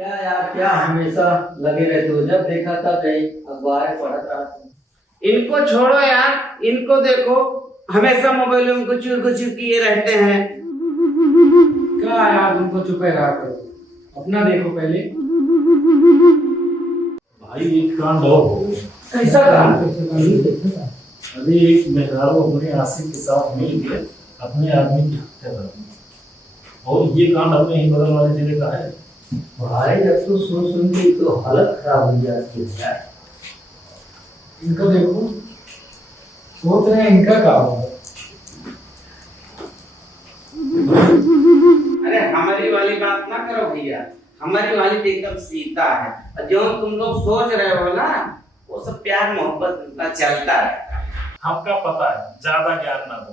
क्या यार, क्या हमेशा लगे रहते हो? जब देखा तब यही अखबार पढ़त रहा था। इनको छोड़ो यार, इनको देखो, हमेशा मोबाइल में कुछ कुछ किए रहते हैं। क्या यार, तुमको चुपे रहा करो, अपना देखो पहले। भाई एक कांड और हो गया। कैसा काम? अभी एक मेहरारू अपने आशिक के साथ मिल के अपने आदमी की हत्या कर दी, और ये कांड अपने ही बगल वाले जिले का है। भाई जब तो सुन के तो हालत खराब हो जाती है यार। इनको देखो, सोच रहे हैं इनका क्या होगा। अरे हमारी वाली बात ना करो भैया, हमारी वाली तो एकदम सीता है। और जो तुम लोग सोच रहे हो ना, वो सब प्यार मोहब्बत का चलता है। हमका पता है, ज्यादा ज्ञान ना दो,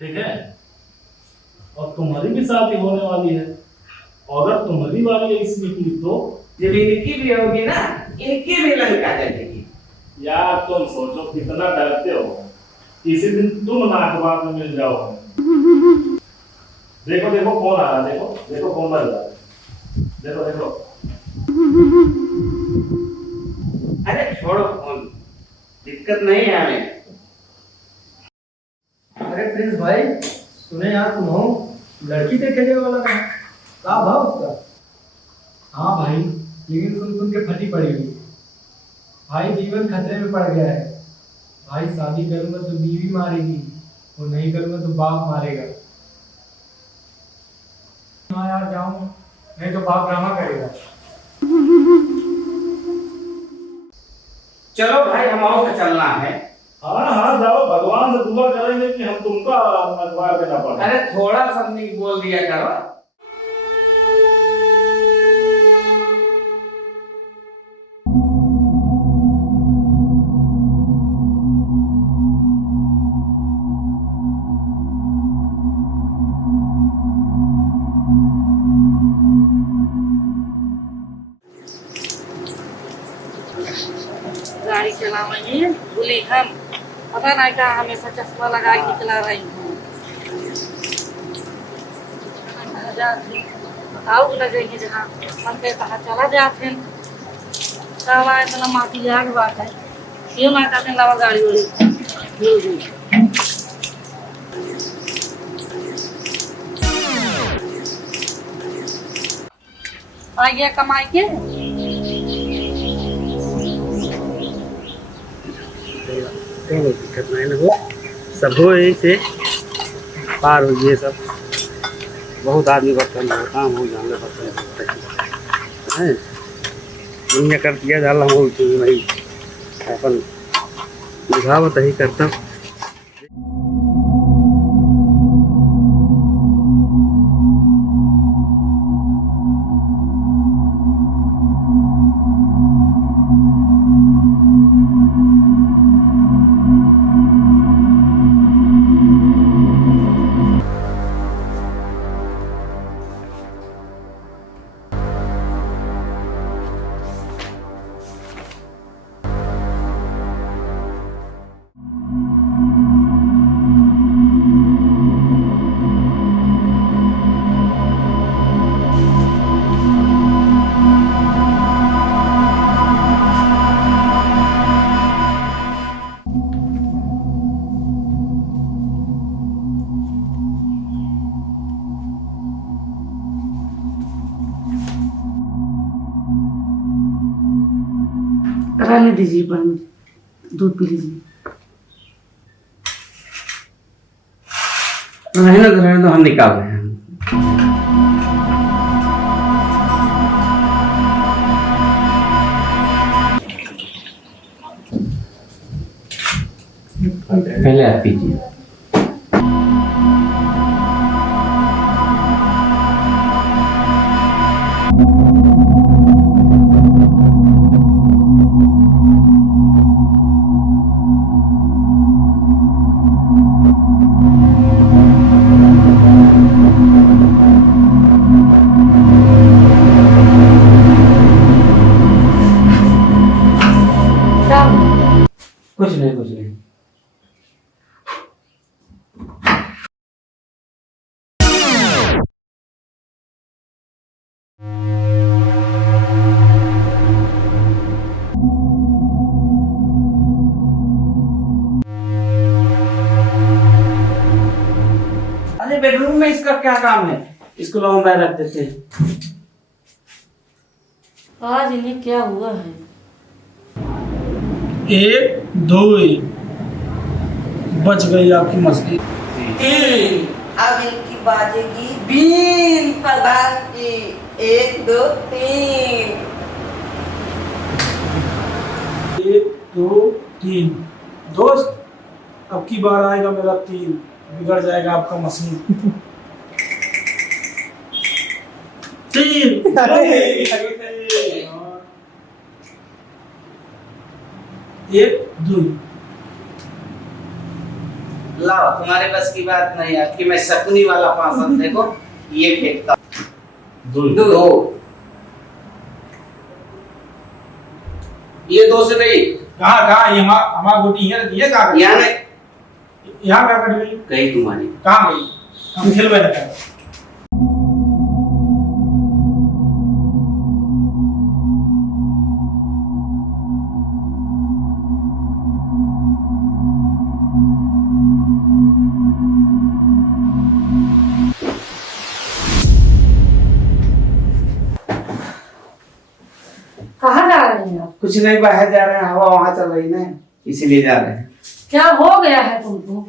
ठीक है? और तुम्हारी भी शादी होने वाली है, और अगर तुम्हारी वाली ऐसी निकली तो जब इनकी भी होगी ना, इनकी भी लंका जलेगी। यार तुम सोचो कितना डरते हो, किसी दिन तुम नाकबाद में मिल जाओ। देखो देखो कौन आ रहा है, देखो देखो कौन बज रहा है, देखो देखो। अरे छोड़ो फोन, दिक्कत नहीं है हमें। अरे प्रिंस भाई, सुने यार तुम हो लड़की देखे वाला था, क्या भाव उसका? हाँ भाई, लेकिन सुन के फटी पड़ी हुई। भाई जीवन खतरे में पड़ गया है। भाई शादी करूंगा तो बीवी मारेगी, और नहीं करूंगा तो बाप मारेगा। हाँ यार जाऊं, नहीं तो बाप ड्रामा करेगा। चलो भाई, हम और चलना है। हाँ हाँ जाओ, भगवान से दुआ करेंगे कि हम तुमका अखबार देना पड़े। अरे थोड़ा समथिंग बोल दिया करो। गाड़ी चलाएंगे भूली हम, पता नहीं कहा हमेशा चश्मा लगा के निकला रही हूँ। बताओ लगेगी जहाँ मन पे कहा चला जाते हैं। साला इतना माफी आग बात है, ये माता ने लवा गाड़ी वाली आ गया कमाई के। कोई दिक्कत नहीं ना हो, सब हो यही से पार हो गए सब। बहुत आदमी बर्तन काम हो जाने बर्तन दुनिया कर दिया जाला हो भाई, अपन बुझावत ही करता। रहने दीजिए, पर दूध पी लीजिए। रहने दो, हम निकाल रहे हैं। पहले आप पीजिए। कुछ नहीं। बेडरूम में इसका क्या काम है? इसको लाओ मैं रख देते हैं। आज इन्हें क्या हुआ है? 1 2 बच गई आपकी मस्ती। अब इनकी बाजेगी बीन प्रधान की 1 2 3। 1 2 3 दोस्त, अब की बार आएगा मेरा 3, बिगड़ जाएगा आपका मशीन। 3 1 2। लाओ, तुम्हारे बस की बात नहीं है कि मैं शकुनी वाला पासन देखो ये फेंकता दो दो। ये 2 से गई। कहाँ ये हमारा गोटी है, ये कहाँ गई? यहाँ कहाँ कट गई? गई तुम्हारी। कहाँ गई? हम खेल रहे थे। कहाँ जा रहे हैं आप? कुछ नहीं, बाहर जा रहे हैं, हवा वहां चल रही ना, इसीलिए जा रहे हैं। क्या हो गया है तुमको?